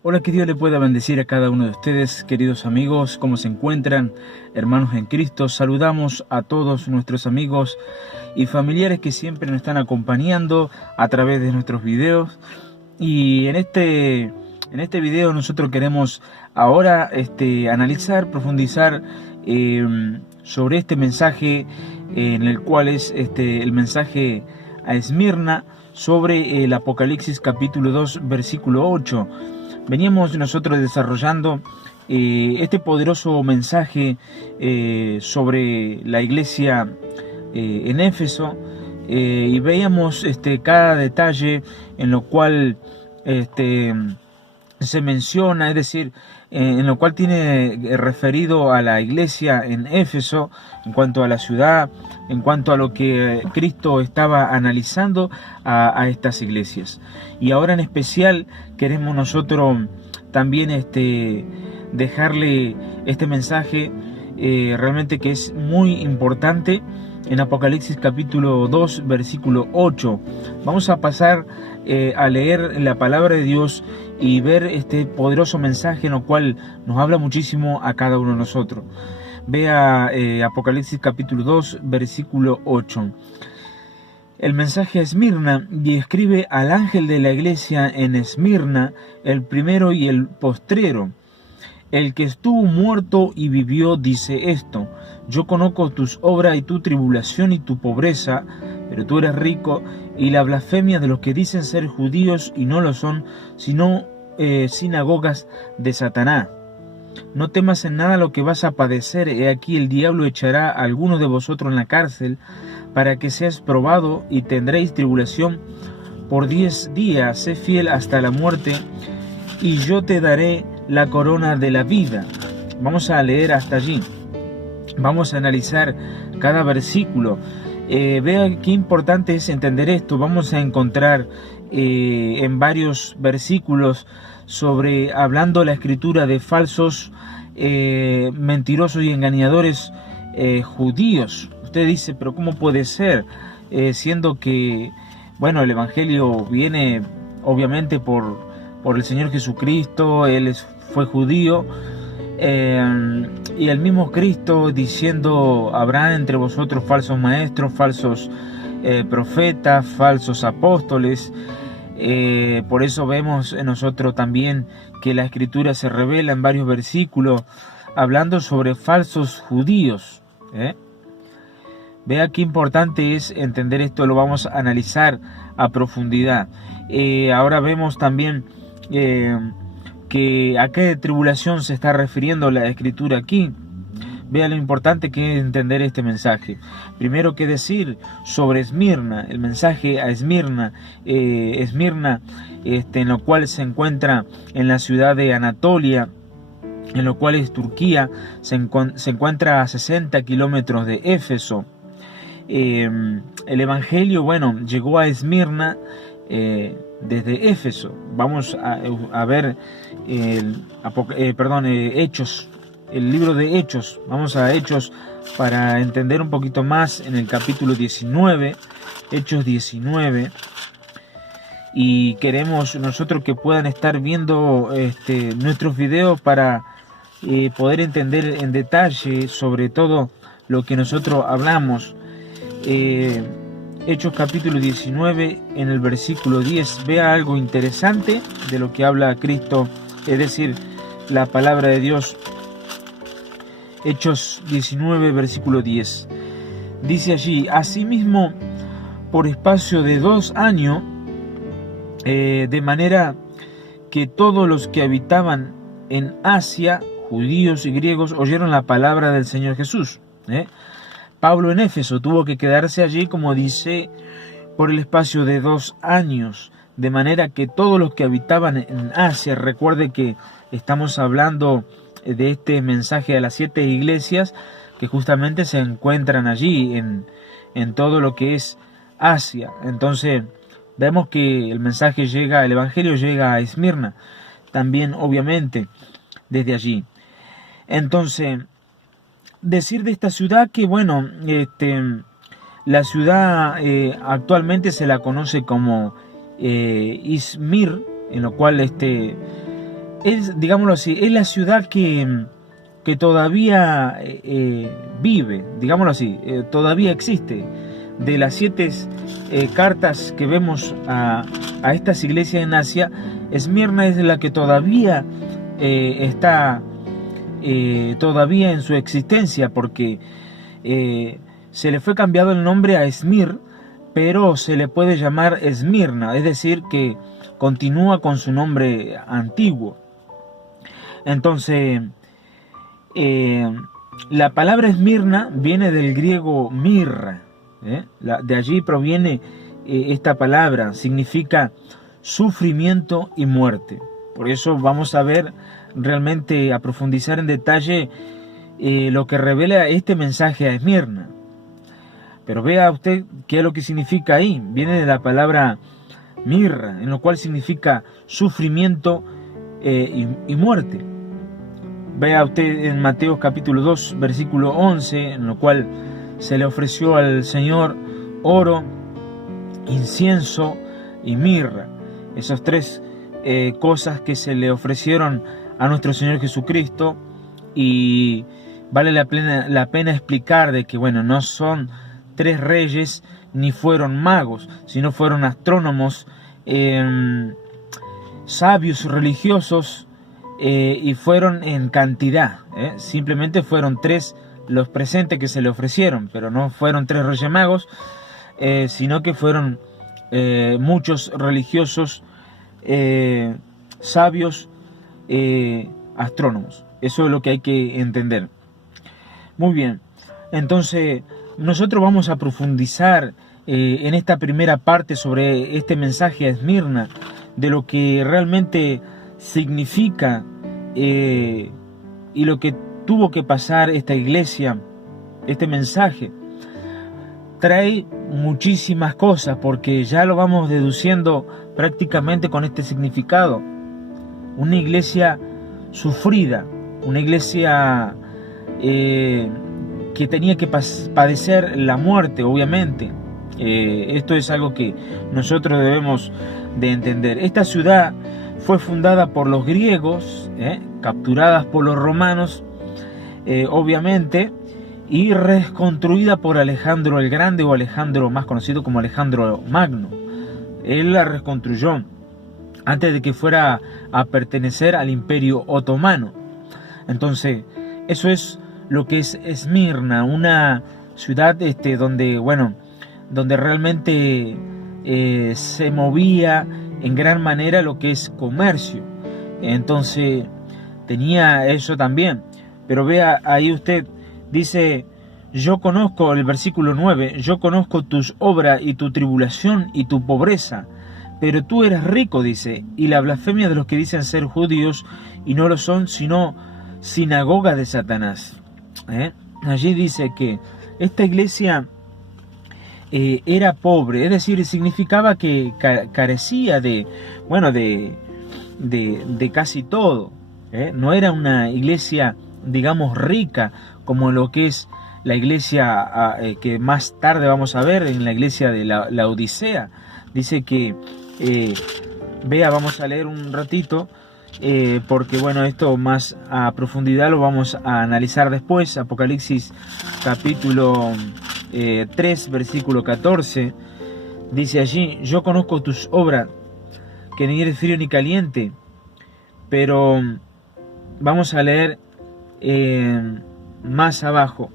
Hola, que Dios le pueda bendecir a cada uno de ustedes, queridos amigos, ¿cómo se encuentran? Hermanos en Cristo, saludamos a todos nuestros amigos y familiares que siempre nos están acompañando a través de nuestros videos. Y en este video nosotros queremos ahora analizar, profundizar sobre este mensaje en el cual es el mensaje a Esmirna sobre el Apocalipsis capítulo 2 versículo 8. Veníamos nosotros desarrollando este poderoso mensaje sobre la iglesia en Éfeso y veíamos cada detalle en lo cual se menciona, es decir, en lo cual tiene referido a la iglesia en Éfeso, en cuanto a la ciudad, en cuanto a lo que Cristo estaba analizando a estas iglesias. Y ahora en especial queremos nosotros también dejarle este mensaje realmente que es muy importante en Apocalipsis capítulo 2 versículo 8. Vamos a pasar a leer la palabra de Dios y ver este poderoso mensaje en el cual nos habla muchísimo a cada uno de nosotros. Vea Apocalipsis capítulo 2 versículo 8. El mensaje a Esmirna, y escribe al ángel de la iglesia en Esmirna, el primero y el postrero. El que estuvo muerto y vivió dice esto: yo conozco tus obras y tu tribulación y tu pobreza, pero tú eres rico, y la blasfemia de los que dicen ser judíos y no lo son, sino sinagogas de Satanás. No temas en nada lo que vas a padecer. He aquí el diablo echará a algunos de vosotros en la cárcel, para que seas probado, y tendréis tribulación por 10 días. Sé fiel hasta la muerte, y yo te daré la corona de la vida. Vamos a leer hasta allí. Vamos a analizar cada versículo. Vean qué importante es entender esto. Vamos a encontrar en varios versículos hablando la escritura de falsos, mentirosos y engañadores judíos. Usted dice, pero ¿cómo puede ser? Siendo que, bueno, el Evangelio viene obviamente por el Señor Jesucristo. Él fue judío, y el mismo Cristo diciendo: habrá entre vosotros falsos maestros, falsos profetas, falsos apóstoles. Por eso vemos en nosotros también que la Escritura se revela en varios versículos hablando sobre falsos judíos. Vea qué importante es entender esto, lo vamos a analizar a profundidad. Ahora vemos también que a qué tribulación se está refiriendo la Escritura aquí. Vea lo importante que es entender este mensaje. Primero, qué decir sobre Esmirna, el mensaje a Esmirna. Esmirna, en lo cual se encuentra en la ciudad de Anatolia, en lo cual es Turquía, se encuentra a 60 kilómetros de Éfeso. El Evangelio, llegó a Esmirna desde Éfeso. Vamos a ver Hechos, el libro de Hechos. Vamos a Hechos para entender un poquito más en el capítulo 19, Hechos 19. Y queremos nosotros que puedan estar viendo nuestros videos para poder entender en detalle sobre todo lo que nosotros hablamos. Hechos capítulo 19, en el versículo 10, vea algo interesante de lo que habla Cristo, es decir, la palabra de Dios. Hechos 19, versículo 10. Dice allí: asimismo, por espacio de 2 años, de manera que todos los que habitaban en Asia, judíos y griegos, oyeron la palabra del Señor Jesús. Pablo en Éfeso tuvo que quedarse allí, como dice, por el espacio de 2 años, de manera que todos los que habitaban en Asia, recuerde que estamos hablando de este mensaje a las 7 iglesias que justamente se encuentran allí en todo lo que es Asia. Entonces vemos que el mensaje llega, el Evangelio llega a Esmirna, también obviamente desde allí. Entonces, decir de esta ciudad que, la ciudad actualmente se la conoce como Izmir, en lo cual es, digámoslo así, es la ciudad que todavía vive, digámoslo así, todavía existe. De las 7 cartas que vemos a estas iglesias en Asia, Esmirna es la que todavía está todavía en su existencia, porque se le fue cambiado el nombre a Esmir, pero se le puede llamar Esmirna, es decir, que continúa con su nombre antiguo. Entonces, la palabra Esmirna viene del griego mirra, de allí proviene esta palabra, significa sufrimiento y muerte. Por eso vamos a ver realmente, a profundizar en detalle lo que revela este mensaje a Esmirna. Pero vea usted qué es lo que significa ahí. Viene de la palabra mirra, en lo cual significa sufrimiento y muerte. Vea usted en Mateo capítulo 2, versículo 11, en lo cual se le ofreció al Señor oro, incienso y mirra. Esas 3 cosas que se le ofrecieron a nuestro Señor Jesucristo, y vale la pena explicar de que, bueno, no son 3 reyes ni fueron magos, sino fueron astrónomos, sabios religiosos, y fueron en cantidad, simplemente fueron 3 los presentes que se le ofrecieron, pero no fueron 3 reyes magos, sino que fueron muchos religiosos, sabios, astrónomos. Eso es lo que hay que entender. Muy bien, entonces nosotros vamos a profundizar en esta primera parte sobre este mensaje a Esmirna, de lo que realmente significa y lo que tuvo que pasar esta iglesia. Este mensaje trae muchísimas cosas, porque ya lo vamos deduciendo prácticamente con este significado. Una iglesia sufrida, una iglesia que tenía que padecer la muerte, obviamente. Esto es algo que nosotros debemos de entender. Esta ciudad fue fundada por los griegos, capturadas por los romanos, obviamente, y reconstruida por Alejandro el Grande, o Alejandro, más conocido como Alejandro Magno. Él la reconstruyó antes de que fuera a pertenecer al Imperio Otomano. Entonces, eso es lo que es Esmirna, una ciudad donde, bueno, donde realmente se movía en gran manera lo que es comercio. Entonces, tenía eso también. Pero vea ahí usted, dice: yo conozco, el versículo 9, yo conozco tus obras y tu tribulación y tu pobreza, pero tú eres rico, dice, y la blasfemia de los que dicen ser judíos y no lo son, sino sinagoga de Satanás. Allí dice que esta iglesia era pobre, es decir, significaba que carecía de, bueno, de casi todo. No era una iglesia, digamos, rica, como lo que es la iglesia que más tarde vamos a ver, en la iglesia de la Odisea. Dice que, vamos a leer un ratito, porque bueno, esto más a profundidad lo vamos a analizar después. Apocalipsis capítulo 3, versículo 14, dice allí: yo conozco tus obras, que ni eres frío ni caliente. Pero vamos a leer más abajo,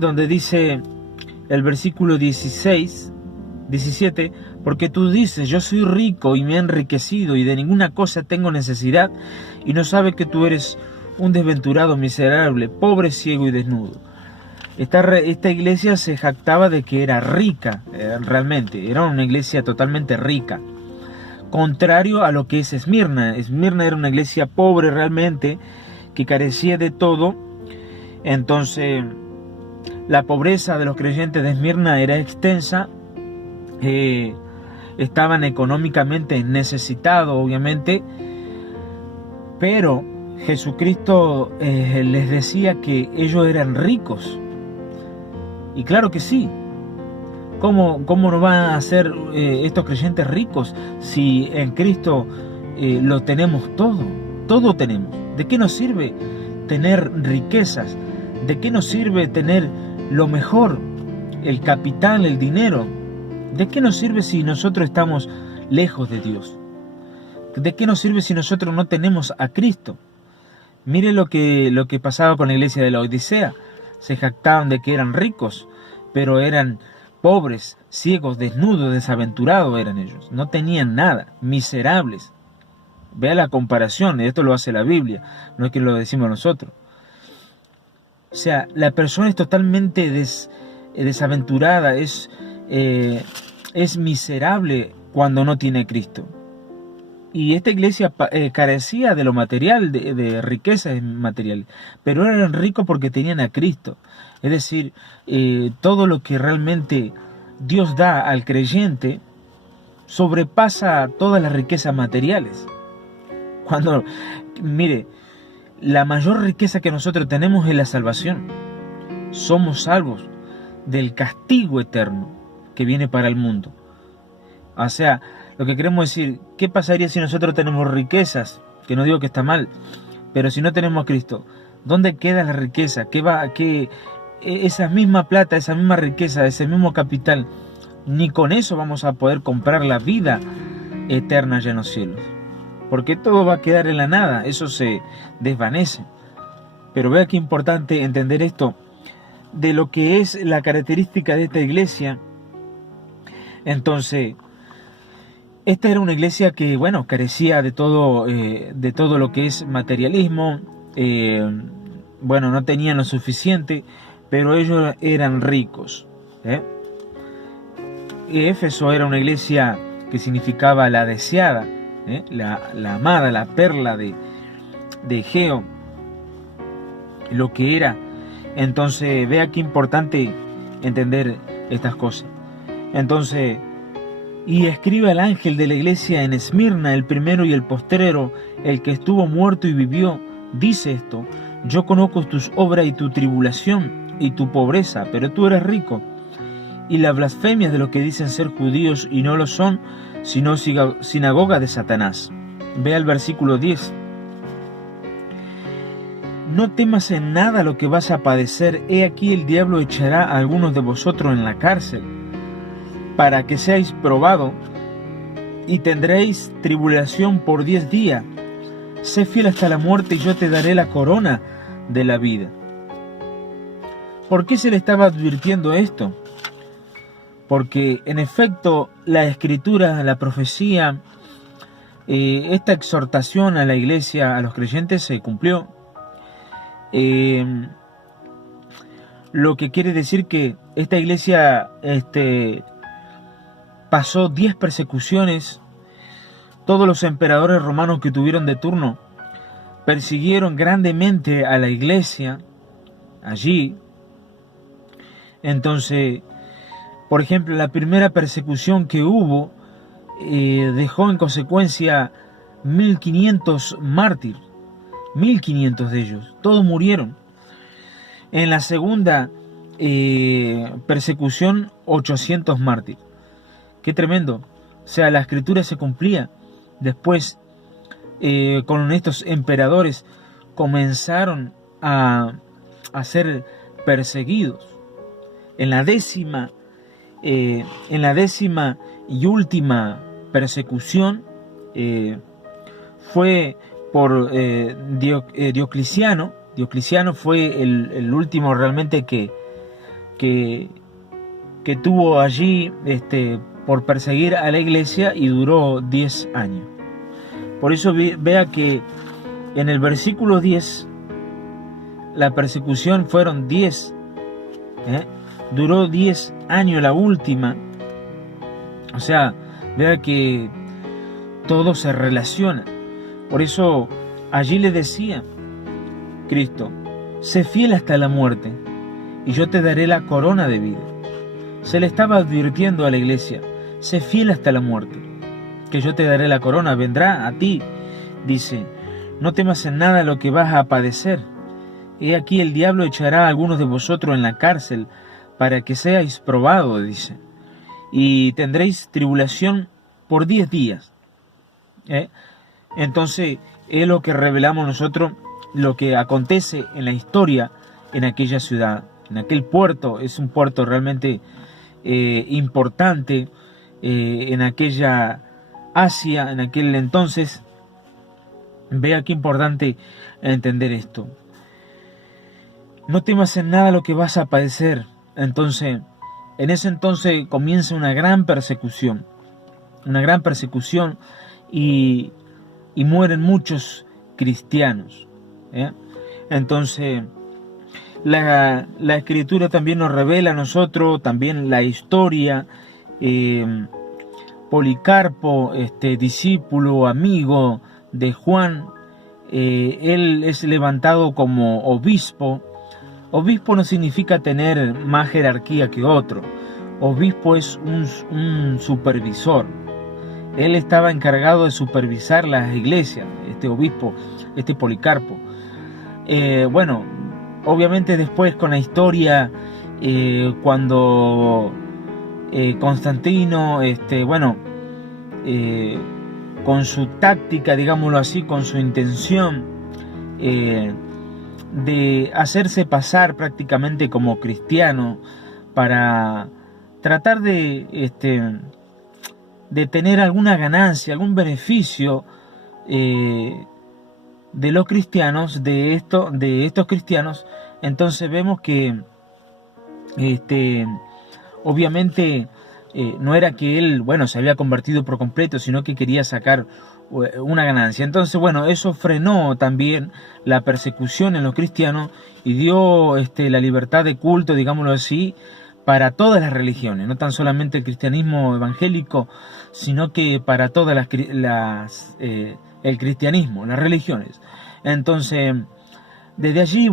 donde dice el versículo 17, porque tú dices: yo soy rico y me he enriquecido y de ninguna cosa tengo necesidad, y no sabes que tú eres un desventurado, miserable, pobre, ciego y desnudo. Esta iglesia se jactaba de que era rica, realmente, era una iglesia totalmente rica, contrario a lo que es Esmirna. Esmirna era una iglesia pobre realmente, que carecía de todo. Entonces, la pobreza de los creyentes de Esmirna era extensa, estaban económicamente necesitados, obviamente, pero Jesucristo les decía que ellos eran ricos. Y claro que sí. ¿Cómo no van a ser estos creyentes ricos si en Cristo lo tenemos todo, todo tenemos. ¿De qué nos sirve tener riquezas? ¿De qué nos sirve tener lo mejor, el capital, el dinero? ¿De qué nos sirve si nosotros estamos lejos de Dios? ¿De qué nos sirve si nosotros no tenemos a Cristo? Mire lo que pasaba con la iglesia de la Odisea. Se jactaban de que eran ricos, pero eran pobres, ciegos, desnudos, desaventurados eran ellos. No tenían nada, miserables. Vea la comparación, esto lo hace la Biblia, no es que lo decimos nosotros. O sea, la persona es totalmente desaventurada, es miserable cuando no tiene a Cristo. Y esta iglesia carecía de lo material, de riquezas materiales, pero eran ricos porque tenían a Cristo. Es decir, todo lo que realmente Dios da al creyente sobrepasa todas las riquezas materiales. Cuando, mire, la mayor riqueza que nosotros tenemos es la salvación. Somos salvos del castigo eterno que viene para el mundo. O sea, lo que queremos decir, ¿qué pasaría si nosotros tenemos riquezas? Que no digo que está mal, pero si no tenemos a Cristo, ¿dónde queda la riqueza? Esa misma plata, esa misma riqueza, ese mismo capital, ni con eso vamos a poder comprar la vida eterna allá en los cielos. Porque todo va a quedar en la nada, eso se desvanece. Pero vea qué importante entender esto, de lo que es la característica de esta iglesia. Entonces, esta era una iglesia que, bueno, carecía de todo lo que es materialismo, bueno, no tenían lo suficiente, pero ellos eran ricos. Éfeso era una iglesia que significaba la deseada, la amada, la perla de Egeo, lo que era. Entonces, vea qué importante entender estas cosas. Entonces, y escribe al ángel de la iglesia en Esmirna, el primero y el postrero, el que estuvo muerto y vivió, dice esto: yo conozco tus obras y tu tribulación y tu pobreza, pero tú eres rico, y las blasfemias de los que dicen ser judíos y no lo son, sino sinagoga de Satanás. Vea el versículo 10. No temas en nada lo que vas a padecer. He aquí el diablo echará a algunos de vosotros en la cárcel, para que seáis probados, y tendréis tribulación por 10 días. Sé fiel hasta la muerte, y yo te daré la corona de la vida. ¿Por qué se le estaba advirtiendo esto? Porque en efecto la escritura, la profecía, esta exhortación a la iglesia, a los creyentes, se cumplió. Lo que quiere decir que esta iglesia pasó 10 persecuciones. Todos los emperadores romanos que tuvieron de turno persiguieron grandemente a la iglesia allí. Entonces, por ejemplo, la primera persecución que hubo dejó en consecuencia 1500 mártires, 1500 de ellos, todos murieron. En la segunda persecución, 800 mártires. Qué tremendo. O sea, la escritura se cumplía. Después, con estos emperadores, comenzaron a ser perseguidos. En la décima y última persecución fue por Diocleciano. Diocleciano fue el último realmente que tuvo allí por perseguir a la iglesia, y duró 10 años. Por eso vea que en el versículo 10 la persecución fueron 10. Duró 10 años la última. O sea, vea que todo se relaciona. Por eso allí le decía Cristo: sé fiel hasta la muerte, y yo te daré la corona de vida. Se le estaba advirtiendo a la iglesia: sé fiel hasta la muerte, que yo te daré la corona, vendrá a ti. Dice: no temas en nada lo que vas a padecer. He aquí el diablo echará a algunos de vosotros en la cárcel, para que seáis probados, dice, y tendréis tribulación por 10 días. Entonces es lo que revelamos nosotros, lo que acontece en la historia en aquella ciudad, en aquel puerto. Es un puerto realmente importante en aquella Asia, en aquel entonces. Vea qué importante entender esto. No temas en nada lo que vas a padecer. Entonces, en ese entonces comienza una gran persecución y mueren muchos cristianos. Entonces, la Escritura también nos revela a nosotros, también la historia. Policarpo, discípulo, amigo de Juan, él es levantado como obispo. Obispo no significa tener más jerarquía que otro. Obispo es un supervisor. Él estaba encargado de supervisar las iglesias, este obispo, este Policarpo. Bueno, obviamente después con la historia, cuando Constantino, con su táctica, digámoslo así, con su intención de hacerse pasar prácticamente como cristiano para tratar de tener alguna ganancia, algún beneficio de los cristianos, de estos cristianos. Entonces vemos que obviamente no era que él, se había convertido por completo, sino que quería sacar una ganancia. Entonces, eso frenó también la persecución en los cristianos y dio la libertad de culto, digámoslo así, para todas las religiones, no tan solamente el cristianismo evangélico, sino que para todas el cristianismo, las religiones. Entonces, desde allí,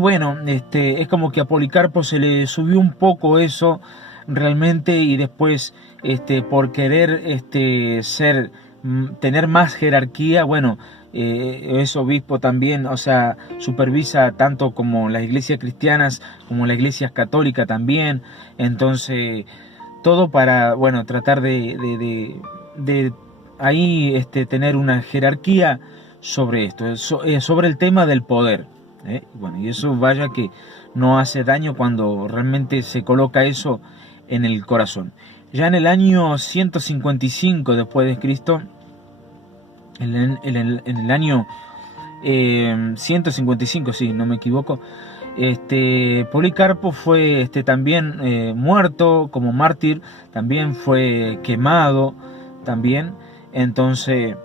es como que a Policarpo se le subió un poco eso realmente, y después por querer tener más jerarquía, es obispo también, supervisa tanto como las iglesias cristianas como las iglesias católicas también. Entonces todo para tratar de ahí tener una jerarquía sobre esto, sobre el tema del poder. Y eso vaya que no hace daño cuando realmente se coloca eso en el corazón. Ya en el año 155 después de Cristo, en el año 155, si no me equivoco, Policarpo fue también muerto como mártir, también fue quemado también. Entonces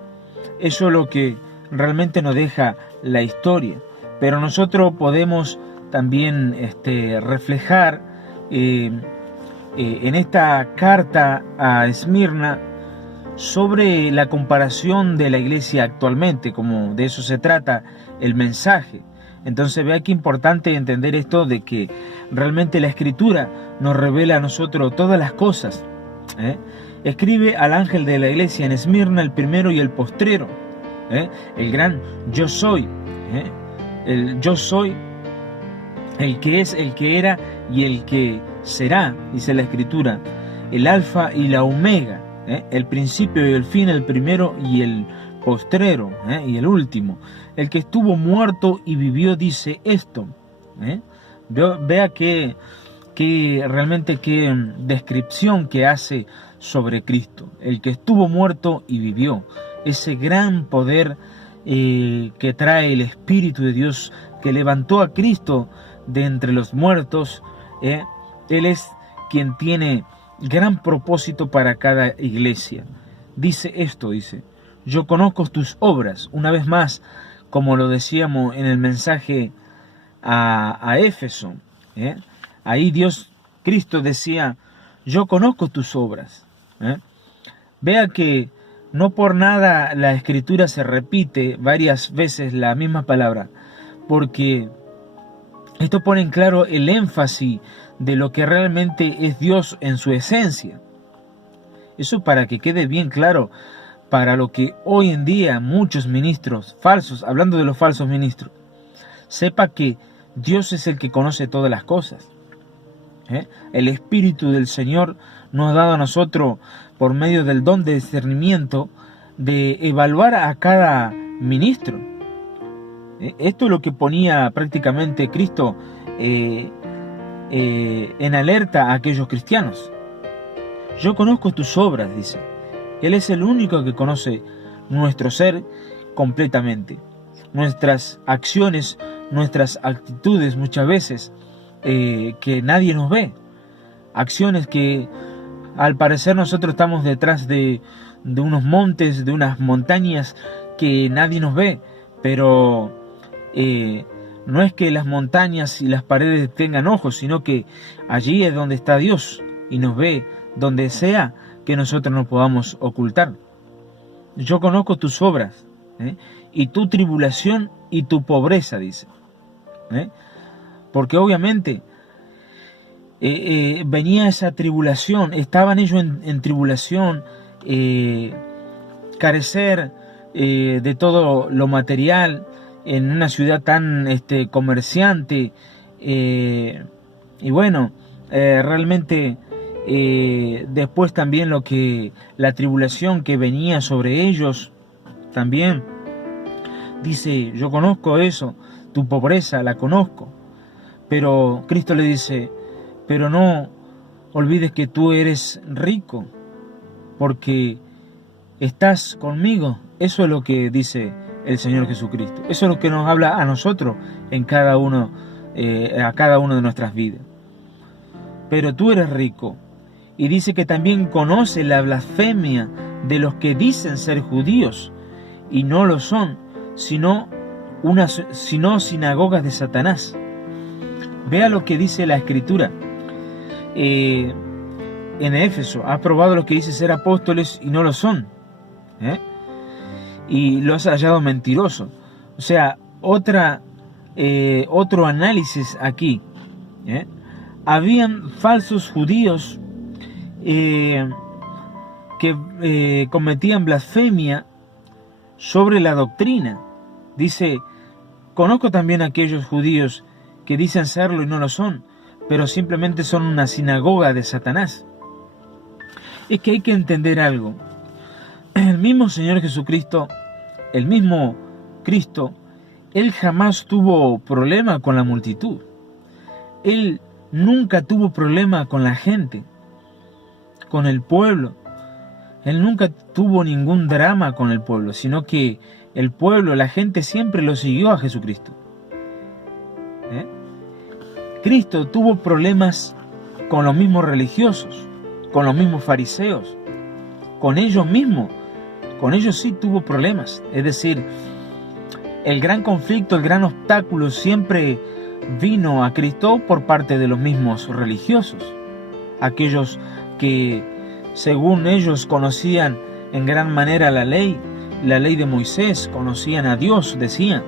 eso es lo que realmente nos deja la historia, pero nosotros podemos también reflejar en esta carta a Esmirna sobre la comparación de la iglesia actualmente, como de eso se trata el mensaje. Entonces vea qué importante entender esto de que realmente la Escritura nos revela a nosotros todas las cosas. Escribe al ángel de la iglesia en Esmirna, el primero y el postrero, el gran yo soy, el yo soy, el que es, el que era y el que será, dice la Escritura, el alfa y la omega, el principio y el fin, el primero y el postrero, y el último, el que estuvo muerto y vivió, dice esto. Vea que realmente qué descripción que hace sobre Cristo, el que estuvo muerto y vivió, ese gran poder que trae el Espíritu de Dios, que levantó a Cristo de entre los muertos. Él es quien tiene gran propósito para cada iglesia. Dice esto, yo conozco tus obras, una vez más, como lo decíamos en el mensaje a Éfeso. Ahí Cristo decía, yo conozco tus obras. Vea que no por nada la Escritura se repite varias veces la misma palabra, porque esto pone en claro el énfasis de lo que realmente es Dios en su esencia. Eso para que quede bien claro para lo que hoy en día muchos ministros falsos, hablando de los falsos ministros, sepa que Dios es el que conoce todas las cosas. El Espíritu del Señor nos ha dado a nosotros, por medio del don de discernimiento, de evaluar a cada ministro. Esto es lo que ponía prácticamente Cristo en alerta a aquellos cristianos. Yo conozco tus obras, dice. Él es el único que conoce nuestro ser completamente. Nuestras acciones, nuestras actitudes muchas veces que nadie nos ve. Acciones que al parecer nosotros estamos detrás de unos montes, de unas montañas que nadie nos ve. Pero no es que las montañas y las paredes tengan ojos, sino que allí es donde está Dios y nos ve donde sea que nosotros nos podamos ocultar. Yo conozco tus obras, y tu tribulación y tu pobreza, dice. Porque obviamente venía esa tribulación, estaban ellos en tribulación, carecer de todo lo material, en una ciudad tan comerciante, y bueno, realmente después también la tribulación que venía sobre ellos también. Dice, yo conozco eso, tu pobreza la conozco. Pero Cristo le dice, pero no olvides que tú eres rico, porque estás conmigo. Eso es lo que dice el Señor Jesucristo. Eso es lo que nos habla a nosotros a cada uno de nuestras vidas. Pero tú eres rico. Y dice que también conoce la blasfemia de los que dicen ser judíos y no lo son, sino sinagogas de Satanás. Vea lo que dice la Escritura. En Éfeso, ha probado lo que dice ser apóstoles y no lo son. Y lo has hallado mentiroso. O sea, otro análisis aquí. Habían falsos judíos que cometían blasfemia sobre la doctrina. Dice, conozco también a aquellos judíos que dicen serlo y no lo son, pero simplemente son una sinagoga de Satanás. Es que hay que entender algo. El mismo Señor Jesucristo, el mismo Cristo, Él jamás tuvo problema con la multitud. Él nunca tuvo problema con la gente, con el pueblo. Él nunca tuvo ningún drama con el pueblo, sino que el pueblo, la gente siempre lo siguió a Jesucristo. Cristo tuvo problemas con los mismos religiosos, con los mismos fariseos, con ellos mismos. Con ellos sí tuvo problemas. Es decir, el gran conflicto, el gran obstáculo siempre vino a Cristo por parte de los mismos religiosos. Aquellos que, según ellos, conocían en gran manera la ley de Moisés, conocían a Dios, decían.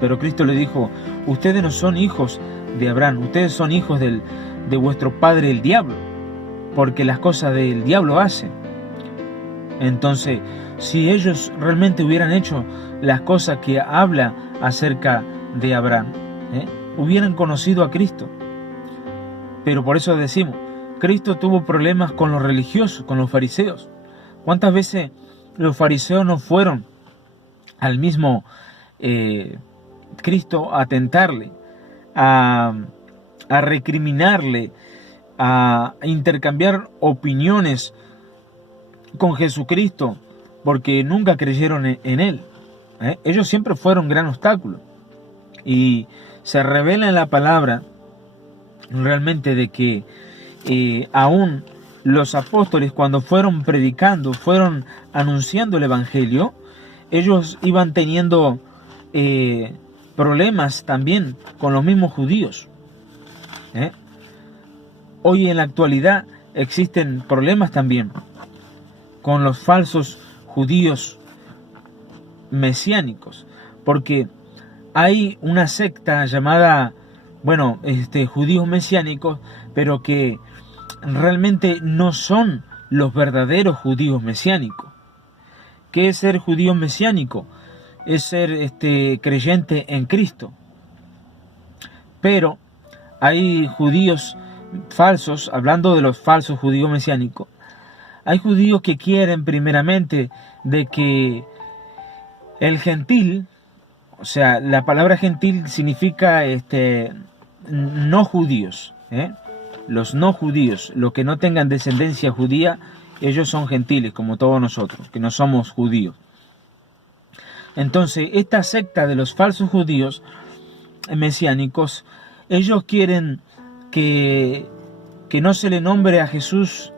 Pero Cristo le dijo, ustedes no son hijos de Abraham, ustedes son hijos de vuestro padre el diablo, porque las cosas del diablo hacen. Entonces, si ellos realmente hubieran hecho las cosas que habla acerca de Abraham, hubieran conocido a Cristo. Pero por eso decimos, Cristo tuvo problemas con los religiosos, con los fariseos. ¿Cuántas veces los fariseos no fueron al mismo Cristo a tentarle, a recriminarle, a intercambiar opiniones con Jesucristo, porque nunca creyeron en Él? Ellos siempre fueron un gran obstáculo. Y se revela en la palabra realmente de que aún los apóstoles, cuando fueron predicando, fueron anunciando el Evangelio, ellos iban teniendo problemas también con los mismos judíos. Hoy en la actualidad existen problemas también con los falsos judíos mesiánicos, porque hay una secta llamada, judíos mesiánicos, pero que realmente no son los verdaderos judíos mesiánicos. ¿Qué es ser judío mesiánico? Es ser creyente en Cristo. Pero hay judíos falsos, hablando de los falsos judíos mesiánicos, hay judíos que quieren primeramente de que El gentil, o sea, la palabra gentil significa no judíos, los no judíos, los que no tengan descendencia judía, ellos son gentiles como todos nosotros, que no somos judíos. Entonces, esta secta de los falsos judíos mesiánicos, ellos quieren que no se le nombre a Jesús,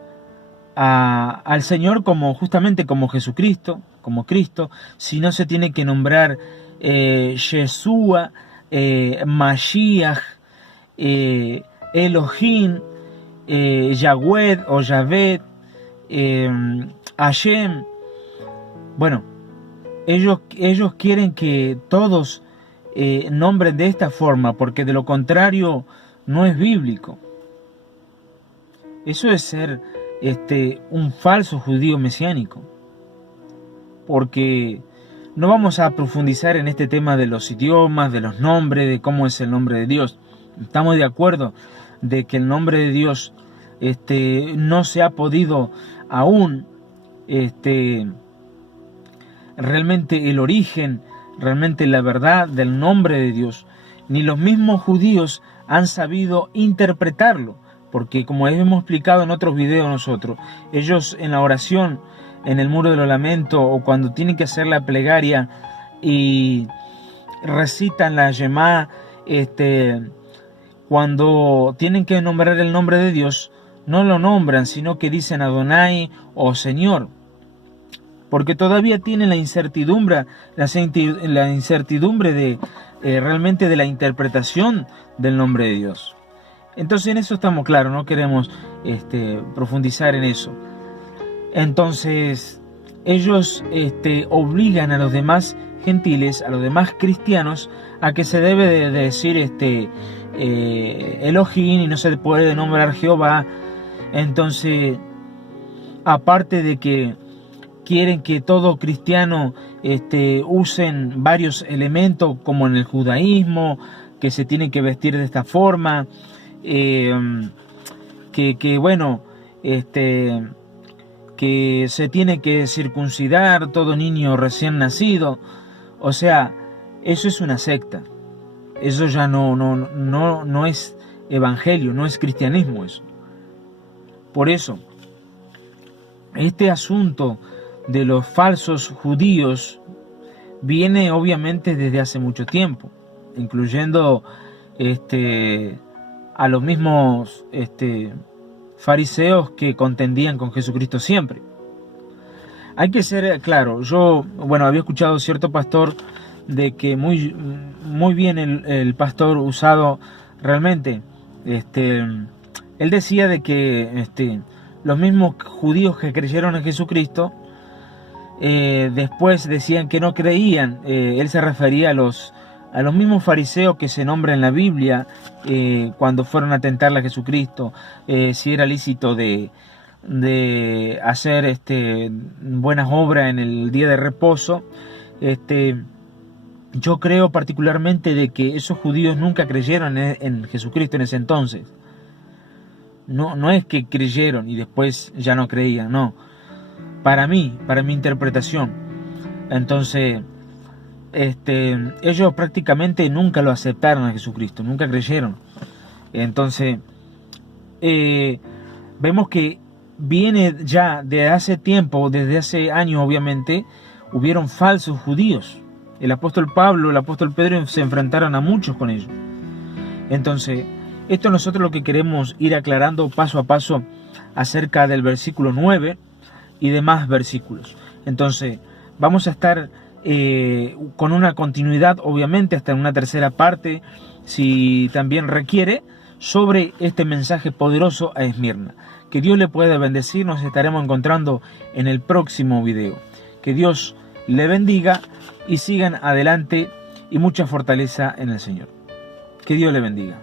al Señor, justamente como Jesucristo, como Cristo, sino se tiene que nombrar Yeshua, Mashiach, Elohim, Yahweh o Yahvé, Hashem. Bueno, ellos quieren que todos nombren de esta forma, porque de lo contrario no es bíblico. Eso es ser un falso judío mesiánico, porque no vamos a profundizar en este tema de los idiomas, de los nombres, de cómo es el nombre de Dios. Estamos de acuerdo de que el nombre de Dios no se ha podido aún realmente el origen, realmente la verdad del nombre de Dios, ni los mismos judíos han sabido interpretarlo, porque como hemos explicado en otros videos nosotros, ellos en la oración, en el muro de los lamentos, o cuando tienen que hacer la plegaria y recitan la Shema, cuando tienen que nombrar el nombre de Dios, no lo nombran, sino que dicen Adonai o Señor, porque todavía tienen la incertidumbre de realmente de la interpretación del nombre de Dios. Entonces en eso estamos claros, no queremos profundizar en eso. Entonces ellos obligan a los demás gentiles, a los demás cristianos, a que se debe de decir Elohim y no se puede nombrar Jehová. Entonces, aparte de que quieren que todo cristiano usen varios elementos como en el judaísmo, que se tienen que vestir de esta forma, que se tiene que circuncidar todo niño recién nacido. O sea, eso es una secta. Eso ya no es evangelio, no es cristianismo eso. Por eso, este asunto de los falsos judíos viene obviamente desde hace mucho tiempo, incluyendo a los mismos fariseos que contendían con Jesucristo siempre. Hay que ser claro, yo había escuchado cierto pastor de que muy bien el pastor usado realmente, él decía de que los mismos judíos que creyeron en Jesucristo después decían que no creían. Él se refería a los mismos fariseos que se nombran en la Biblia cuando fueron a tentarle a Jesucristo, si era lícito de hacer buenas obras en el día de reposo. Yo creo particularmente de que esos judíos nunca creyeron en Jesucristo en ese entonces. No es que creyeron y después ya no creían, no. Para mi interpretación. Entonces, ellos prácticamente nunca lo aceptaron a Jesucristo, nunca creyeron. Entonces, vemos que viene ya de hace tiempo, desde hace años obviamente, hubieron falsos judíos. El apóstol Pablo, el apóstol Pedro se enfrentaron a muchos con ellos. Entonces, esto nosotros lo que queremos ir aclarando paso a paso acerca del versículo 9 y demás versículos. Entonces, vamos a estar con una continuidad, obviamente, hasta en una tercera parte, si también requiere, sobre este mensaje poderoso a Esmirna. Que Dios le pueda bendecir, nos estaremos encontrando en el próximo video. Que Dios le bendiga y sigan adelante y mucha fortaleza en el Señor. Que Dios le bendiga.